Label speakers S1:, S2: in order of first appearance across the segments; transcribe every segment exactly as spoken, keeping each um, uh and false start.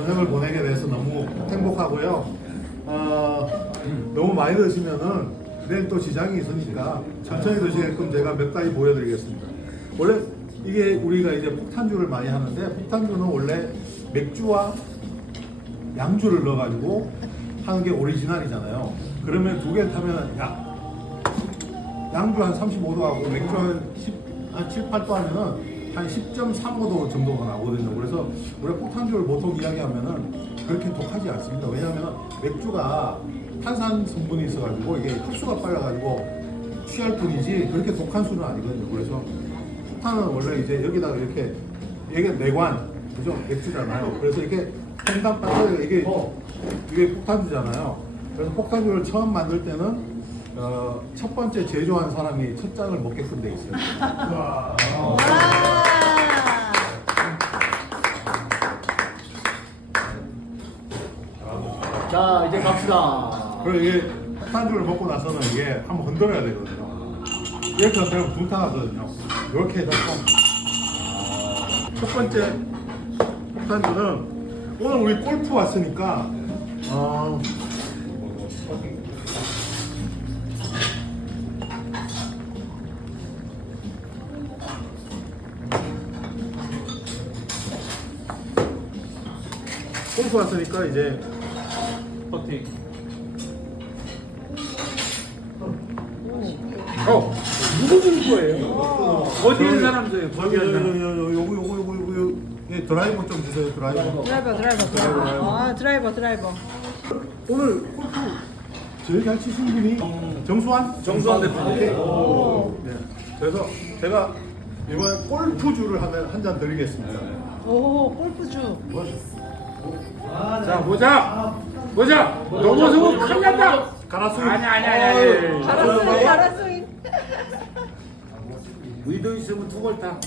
S1: 저녁을 보내게 돼서 너무 행복하고요. 어, 너무 많이 드시면은 내일 또 지장이 있으니까 천천히 드시게끔 제가 몇 가지 보여드리겠습니다. 원래 이게 우리가 이제 폭탄주를 많이 하는데, 폭탄주는 원래 맥주와 양주를 넣어가지고 하는 게 오리지널이잖아요. 그러면 두 개 타면 야, 양주 한 삼십오 도 하고 맥주 한, 십, 한 칠, 팔 도 하면은 한 십 점 삼오 도 정도가 나오거든요. 그래서 우리가 폭탄주를 보통 이야기하면은 그렇게 독하지 않습니다. 왜냐하면 맥주가 탄산 성분이 있어가지고 이게 흡수가 빨라가지고 취할 뿐이지 그렇게 독한 술은 아니거든요. 그래서 폭탄은 원래 이제 여기다가 이렇게 이게 내관, 그죠? 맥주잖아요. 그래서 이렇게 횡단 빠져 이게 이게 폭탄주잖아요. 그래서 폭탄주를 처음 만들 때는 어, 첫 번째 제조한 사람이 첫 장을 먹게끔 돼 있어요. 와. 어.
S2: 자, 이제 갑시다.
S1: 그리고 이게 폭탄주를 먹고 나서는 이게 한번 흔들어야 되거든요. 이렇게 흔들면 붕탕하거든요. 이렇게 해서 첫 번째 폭탄주는 오늘 우리 골프 왔으니까 어, 골프 왔으니까 이제
S2: 퍼팅.
S1: 어
S2: 누구 줄 거예요? 어디 있는 사람들? 거기
S1: 요거
S2: 있는
S1: 요거 요거 요거 요거 요거 예, 드라이버 좀 주세요. 드라이버.
S3: 드라이버 드라이버 드라이버 아 드라이버 드라이버
S1: 오늘 골프 제일 잘 치신 분이 정수환?
S2: 정수환 대표님.
S1: 오케이. 네. 그래서 제가 이번에 골프주를 한 잔 드리겠습니다.
S3: 오 골프주
S2: 자, 보자. 보자. 넘어서고 큰일 난다.
S1: 가라스윙.
S2: 아니, 아니, 아니, 아니.
S3: 가라스윙 가라스윙
S2: 의도 있으면 두 걸 타.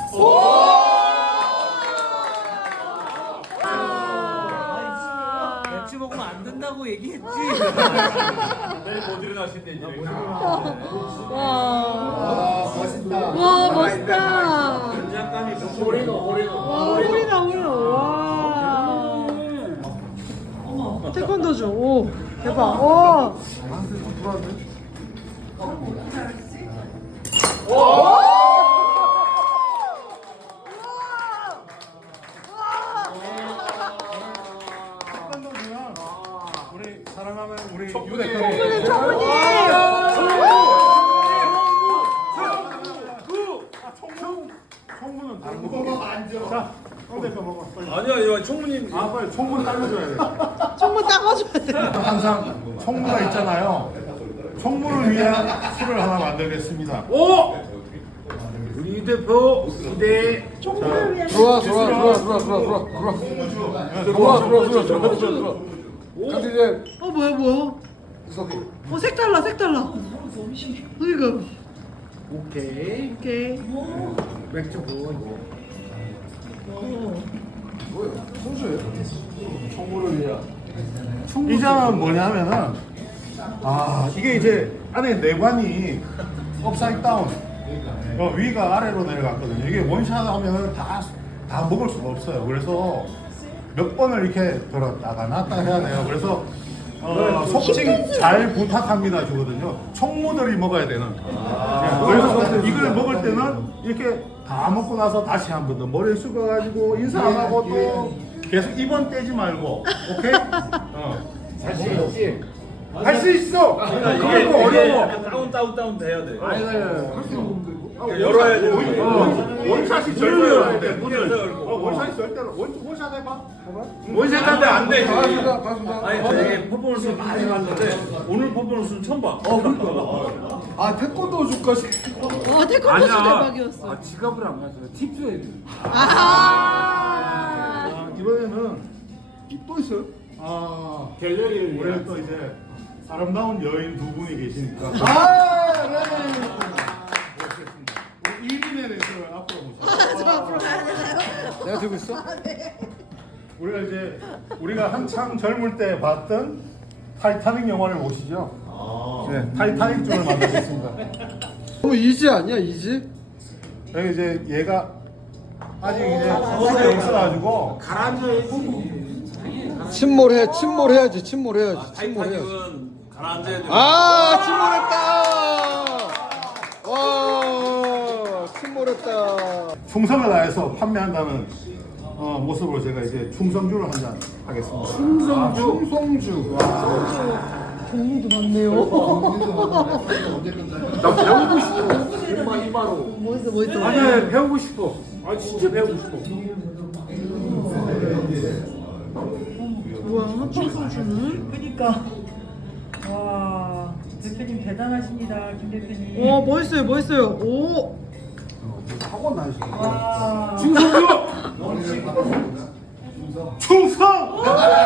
S2: 맥주 먹으면 안 된다고 얘기했지. 내일 못 일어나신대 이제.
S3: 와
S1: 아, 멋있다.
S3: 와 멋있다
S2: 긴장감이 호리노 호리노.
S3: 와 홀이다 홀이다 와 태권도주 오 대박 와
S1: 한테 좀 돌아왔네. 태권도주는 우리 사랑하는 우리 유 대표님.
S3: 청문이
S1: 총무는 다른 거. 자, 황 대표 먹어. 빨리.
S2: 아니야, 이거 총무님.
S1: 아, 빨리 총무 따라줘야 돼.
S3: 청문 따가줘야 돼
S1: 항상 총무가 있잖아요. 총무를 위한 술을 하나 만들겠습니다.
S2: 오! 우리 유 대표 기대.
S3: 청문을 위한
S4: 들어와 들어와 들어와 들어와 들어와 들어와 들어와 들어와 들어와 들어와 들어와 같이 이제
S3: 어 뭐야 뭐야
S4: 이석이
S3: 어 색 달라 색 달라 이거
S2: 오케이.
S3: 오케이
S2: 맥주 부.
S4: 뭐예요? 소주예요?
S2: 총무를 위한.
S1: 이 잔은 뭐냐면은 아 이게 이제 안에 내관이 업사이드 다운, 어, 위가 아래로 내려갔거든요. 이게 원샷 하면은 다, 다 먹을 수가 없어요. 그래서 몇 번을 이렇게 들었다가 놨다 해야 돼요. 그래서 어, 속칭 잘 부탁합니다 주거든요. 총무들이 먹어야 되는. 네, 그래서 이걸 먹을 때는 이렇게 다 먹고 나서 다시 한 번 더 머리 숙여가지고 인사 안 하고 또 계속 입원 떼지 말고, 오케이? 어.
S2: 자신 있지?
S1: 할 수 있어.
S2: 이게
S1: 그거 어려워.
S2: 약간 다운 다운 다운 돼야 돼.
S4: 아니 아니 할수 있는 건데 이거
S2: 열어야 돼.
S1: 원- 원샷이 절대
S2: 문을
S1: 안 돼.
S2: 문을
S1: 문을.
S2: 열고.
S1: 어, 원샷이 절대로. 원, 원샷 해봐.
S2: 원샷한테 안 돼.
S4: 반갑습니다 반갑습니다
S2: 아니 저에게 퍼포먼스 많이 봤는데 오늘 퍼포먼스는 처음 봐.
S4: 어 그러니까 아 태권도주까지
S3: 와 태권도주 대박이었어
S4: 아 지갑을 안 가져요 팁 줘야 돼
S3: 아하
S1: 아, 이번에는
S4: 또 있어요?
S1: 아,
S2: 갤러리를
S1: 우리 또 이제 아름다운 여인 두 분이 계시니까.
S4: 아 네.
S1: 우리 이민의 레스를 앞으로 모시죠.
S3: 저 앞으로 가야 되나요?
S4: 내가 들고 있어?
S1: 우리가 이제 우리가 한창 젊을 때 봤던 타이타닉 영화를 보시죠. 네, 타이타닉 쪽을 만들겠습니다.
S4: 너무 이지 아니야 이지?
S1: 여기 이제 얘가 아직 이제 서울에 있어가지고
S2: 가라앉아 있지.
S4: 침몰해 침몰해야지 침몰해야지 침몰해야지.
S2: 타이타닉은 가라앉아야 돼.
S4: 아 침몰했다. 와 침몰했다.
S1: 충성을 다해서 판매한다는 어, 모습으로 제가 이제 충성주를 한 잔 하겠습니다.
S4: 충성주 충성주.
S3: 종류도 많네요.
S4: 나 배우고 싶어.
S2: 이마 이마로.
S3: 멋있어 멋있어.
S2: 아니 배우고 싶어. 아 진짜 배우고 싶어.
S3: 뭐야 합창소주는?
S5: 그니까 와 대표님 대단하십니다 김 대표님.
S3: 와 멋있어요 멋있어요. 오.
S1: 학원 다니시
S5: 와
S1: 충성!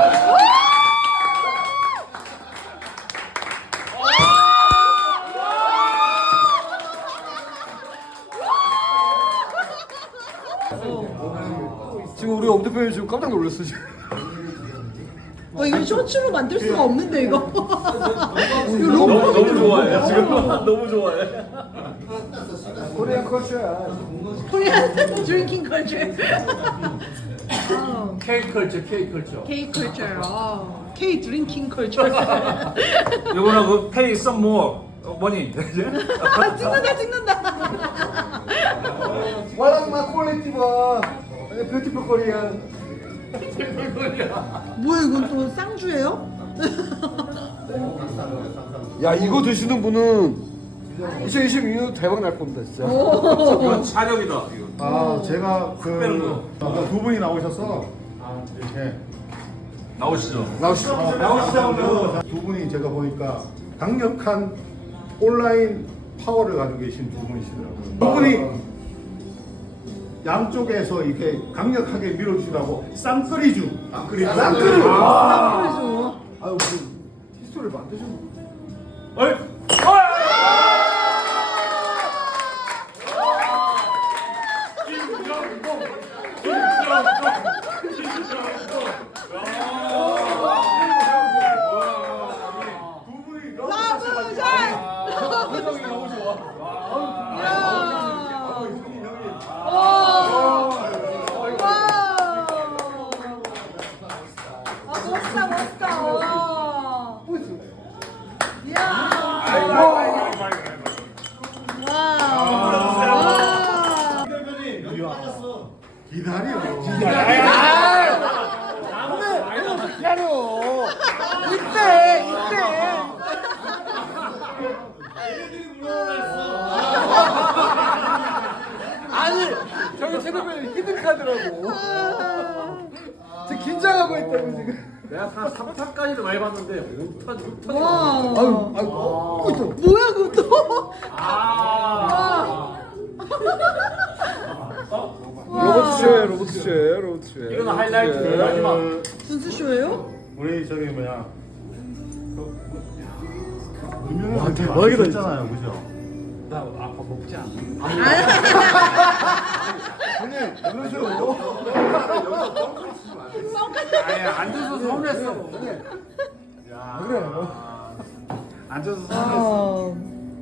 S4: 지금 우리 엄 대표님 지금 깜짝 놀랐어 지금.
S3: 어 이거 셔츠로 만들 수가 없는데 이거. 이거
S2: 너무
S3: 로고.
S2: 너무 좋아해. 지금 너무 좋아해.
S4: 코리안 컬처야.
S3: 코리안 드링킹 컬처.
S2: K 컬처, K 컬처.
S3: K 컬처요. K 드링킹 컬처.
S2: 이거는 그 pay some more money.
S3: 아, 찍는다 찍는다.
S4: 와랑마 퀄리티와 뷰티풀 코리안.
S3: 뭐야 이건 또 쌍주예요?
S4: 야 이거 드시는 분은 이천이십이 년 대박 날 겁니다 진짜.
S2: 이건 차력이다. 이거.
S1: 아, 제가
S2: 빼는
S1: 그 두 분이 나오셔서 예.
S2: 나오시죠.
S4: 나오시죠.
S1: 어, 나오시자마자 두 분이 제가 보니까 강력한 온라인 파워를 가지고 계신 두 분이시더라고요. 두 분이 양쪽에서 이렇게 강력하게 밀어주시라고 쌍끌이주. 쌍끌이주. 쌍끌이.
S3: 쌍주죠.
S4: 아유 그 히스토리를 만드셨네.
S2: 어이.
S1: 두 분이
S3: 라브샷.
S2: 표정이 너무 좋아.
S3: 야.
S1: 이분이 형이
S3: 오. 와. 아 멋있다 멋있다. 와. 이야. 와.
S1: 기다려.
S4: 기다려.
S3: 이때 이때.
S4: 아니 저기 최 대표님 히든 카드라고. 지금 긴장하고 있다고 지금.
S2: 내가 한 삼 탄까지도 많이 봤는데 오 탄, 육 탄.
S3: 와.
S4: 아유 아유. 어, 또.
S3: 뭐야 그것도?
S2: 아.
S4: 로버트 쉐 로버트 쉐 로버트 쉐.
S2: 이거는 하이라이트 마지막.
S1: 어,
S3: 순수 쇼예요?
S1: 우리 저기 뭐냐 그 유명한
S4: 대박이다,
S1: 있잖아요, 그죠?
S2: 나 아빠 먹지 않아.
S1: 형님 이러죠.
S2: 아니 앉아서 서운했어. 야.
S4: 그래.
S2: 앉아서 서운했어.
S3: 아.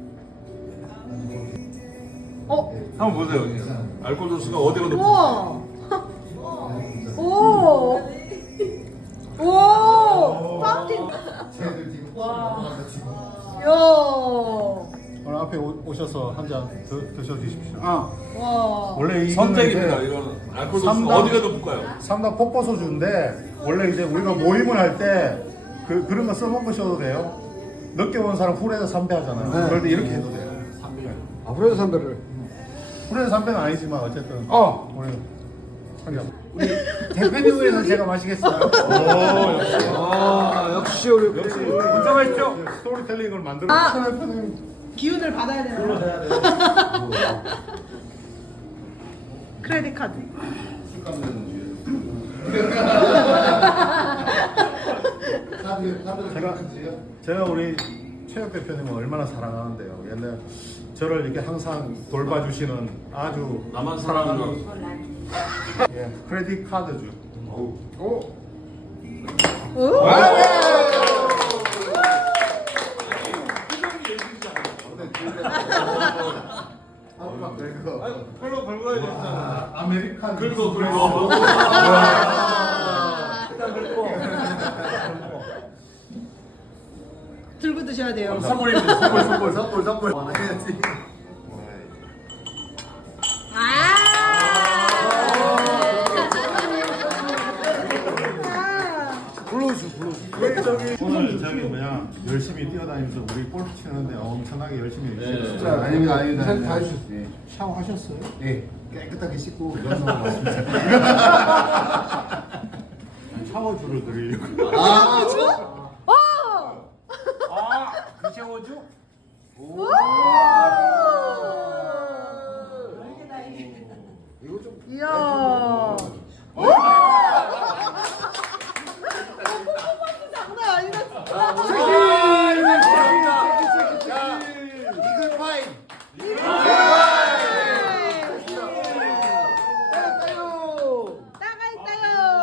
S3: 어?
S2: 한번 보세요. 알코올 도수가 어디로 높은?
S3: 우와. 오. 오. 파운틴. 야.
S1: 오늘 앞에 오, 오셔서 한 잔 드셔 주십시오.
S2: 아.
S3: 와.
S1: 원래 이거는
S2: 선택입니다.
S1: 이제
S2: 이거는 알코올 도수가
S1: 삼단-
S2: 어디가 높을까요?
S1: 삼단 폭포 소주인데 원래 이제 우리가 모임을 할 때 그 그런 거 써먹으셔도 돼요. 늦게 온 사람 후레자 삼배 하잖아요.
S4: 네.
S1: 그럴 때 이렇게 해도 돼요.
S4: 아 프레드 선배를.
S1: 후레자 삼배는 아니지만 어쨌든
S4: 어.
S1: 우리 한 잔. 우리 대표님 위해서 제가 마시겠어요.
S4: 아 역시 우리
S1: 역시
S2: 혼자 마시죠.
S1: 스토리텔링을 만들어.
S3: 아.
S1: 대표님.
S3: 기운을 받아야 되나? 크레딧 카드.
S1: 제가 제가 우리 최혁 대표님을 얼마나 사랑하는데요. 옛날 저를 이렇게 항상 돌봐주시는 아주
S2: 나만 사랑하는
S1: 예, 크레딧 카드주.
S4: 오.
S3: 오.
S2: 팔로 긁어야 되잖아.
S1: 아메리칸.
S2: 긁어 긁어.
S3: 아.
S2: 일단 긁고.
S3: 들고 드셔야 돼요.
S2: 선물입니다.
S1: 선물 선물 선물 선물 해야지.
S4: 불러줘 불러줘.
S1: 오늘 저기 뭐냐 열심히 뛰어다니면서 우리 골프 치는데 엄청나게 열심히 해주셨어요.
S4: 진짜 아닙니다 아닙니다. 다 해주셨어요.
S1: 샤워하셨어요?
S4: 네. 깨끗하게 씻고 면서 왔습니다.
S1: 샤워줄을 드리려고.
S4: 아,
S3: 어!
S2: 아, 그 샤워주?
S4: 이거 좀
S3: 이야. 장난 아니다.
S4: 이글 파인.
S3: 따가 있다요.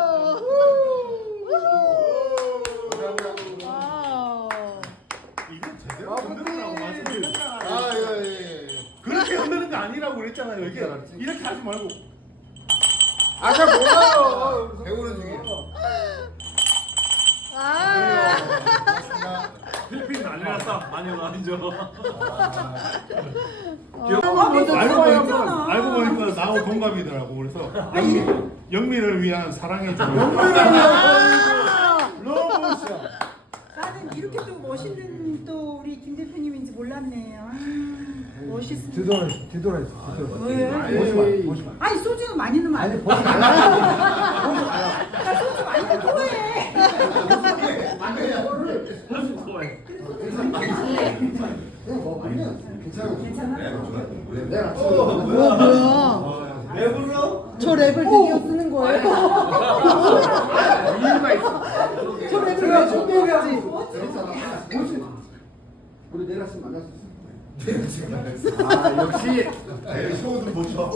S3: 와우.
S1: 이거 제대로 흔들으라고 말씀드렸잖아요.
S4: 아, 예, 예, 예.
S1: 그렇게 흔드는 거 아니라고 그랬잖아요. 이게 이렇게 하지 말고.
S4: 아, 잘 몰라요. 배우는 중이에요.
S3: 아.
S2: 필리핀 난리 났다. 많이 아니죠.
S1: 알고 보니까 알고 보니까 나하고 동갑이더라고. 그래서 영미, 영미를 위한 사랑의 줄.
S5: 나는 이렇게 또 멋있는 또 우리 김 대표님인지 몰랐네. 아, 멋있어.
S4: 뒤돌아야지, 뒤돌아야지, 뒤돌아야지.
S5: 왜?
S4: 보지 마, 보지 마.
S5: 아니 소주는 많이 넣으면 안 돼.
S4: 보지 마.
S5: 나 소주 많이 넣어 토해.
S3: 어, 뭐야? 저 랩을 드디어 쓰는 거예요?
S4: 이유가 있어.
S3: 저 랩을 왜 준비했지?
S4: 우리 내렸으면 만났어. 아, 역시.
S1: 쇼도 못 쳐.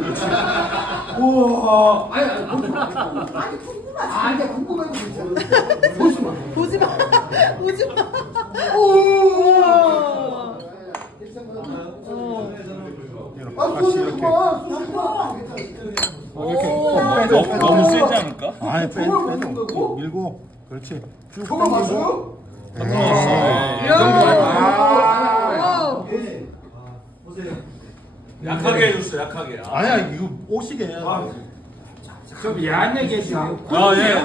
S4: 우와. 아니, 아니, 보지 마. 아니, 궁금하지. 아니, 궁금해도 괜찮아. 보지 마.
S3: 보지 마. 보지 마. 오.
S4: 아,
S1: 다시
S4: 소주
S1: 이렇게.
S4: 그만. 소주 그만.
S1: 이렇게
S2: 너무, 너무 세지 않을까?
S1: 아니 빼
S4: 저걸
S1: 빼도
S4: 먹는다고?
S1: 밀고 그렇지. 쭉
S4: 저거 봤어요?
S3: 야.
S2: 약하게 해줬어, 약하게. 아,
S1: 아니야 이거 오시게 해야 돼.
S4: 좀 야한 얘기 해주세요.
S2: 아 예.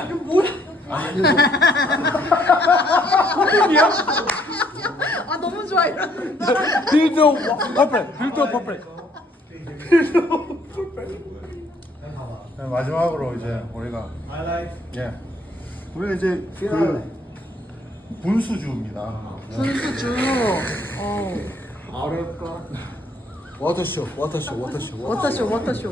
S3: 아 너무 좋아 이런.
S4: 빌드 퍼플. 빌드 퍼플.
S1: 네, 마지막으로 이제 우리가 예 우리가 이제 그 분수주입니다.
S3: 분수주. 어.
S4: 어렵다. 워터쇼, 워터쇼, 워터쇼.
S3: 워터쇼 워터쇼.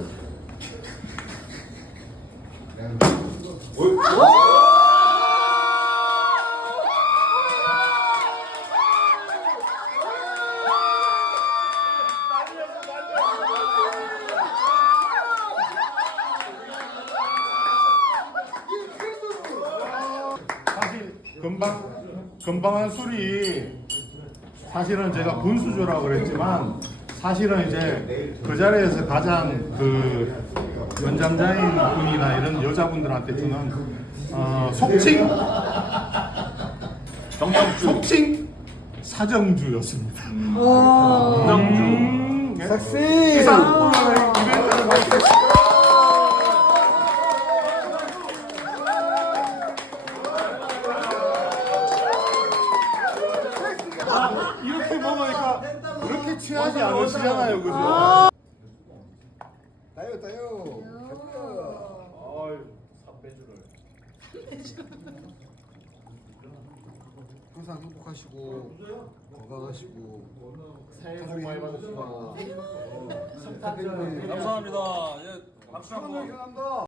S1: 사실 금방 금방한 술이 사실은 제가 분수주라고 그랬지만 사실은 이제 그 자리에서 가장 그 연장자인 분이나 이런 여자분들한테 주는 어, 속칭
S2: 정명주.
S1: 속칭 사정주였습니다.
S3: 와.
S1: 음, 예.
S4: 섹시.
S1: 이상 오늘의 이벤트를 마치겠습니다. 이렇게 먹으니까 그렇게 취하지 않으시잖아요, 그죠?
S4: 따요, 따요.
S2: 아유, 삼배주를.
S4: 항상 행복하시고 건강하시고 새해 복 많이 받으시고.
S2: 감사합니다. 예, 박수 한번.
S4: 감사합니다.